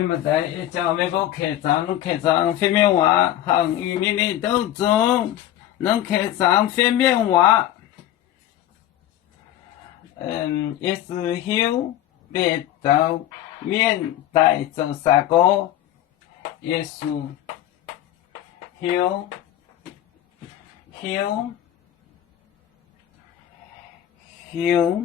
么在一家没不开张，开张方便话，行渔民的都中，能开张方便话。也是有别到面带走三个，也是有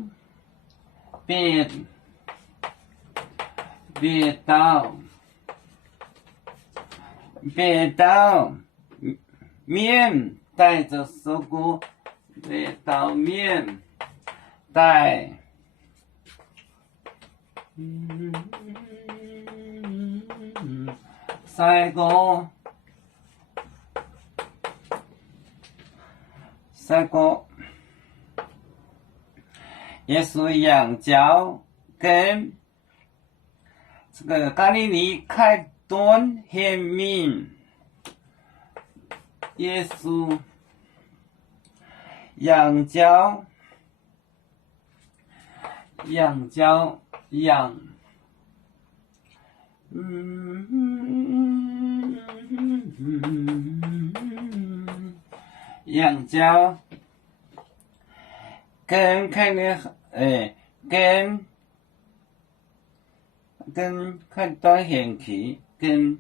别到面带着手鼓，别到面带三个也是羊角跟这个咖喱里开端黑面，也是羊角羊角跟开的跟开端显起跟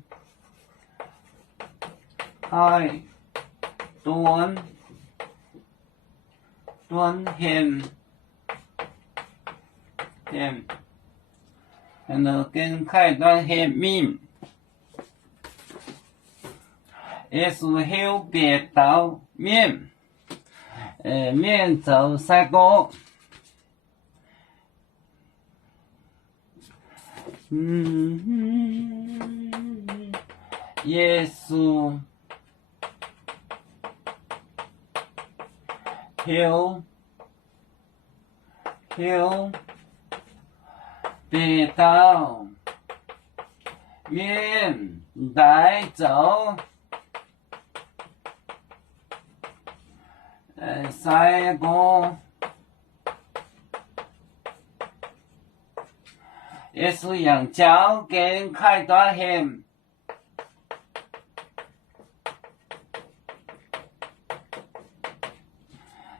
开端显然后跟开端显面，也是有别到面，面走三个，也是有别到面带走三个，也是羊角跟开端线，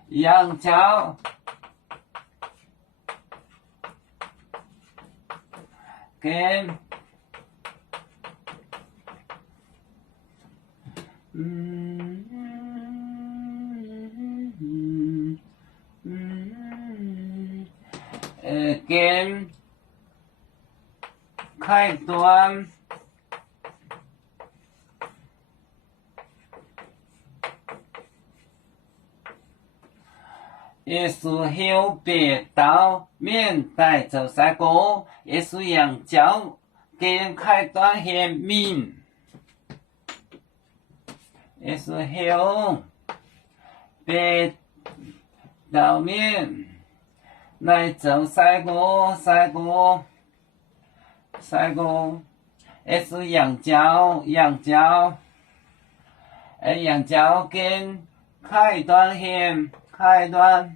羊角跟跟开端也是有别到面带走三个，也是羊角跟开端线面，也是有别到面来走三个，也是羊角跟开端线，开端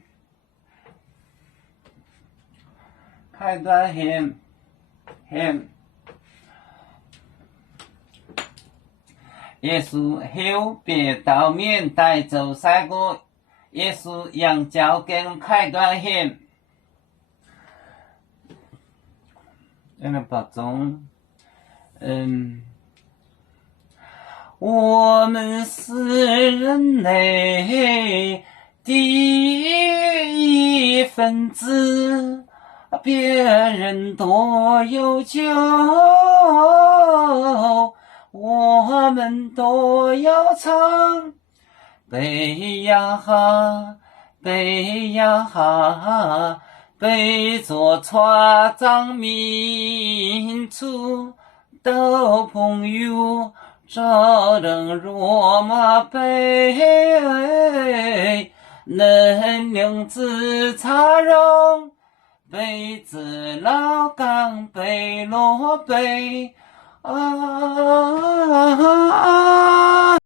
线，也是有别到面带走三个，也是羊角跟开端线。那把中，我们是人类第一分子，别人多有酒，我们都要唱。背呀哈，背呀哈，背着船长民族的朋友，这人若马背，能量自茶容，背子老岗背落背啊。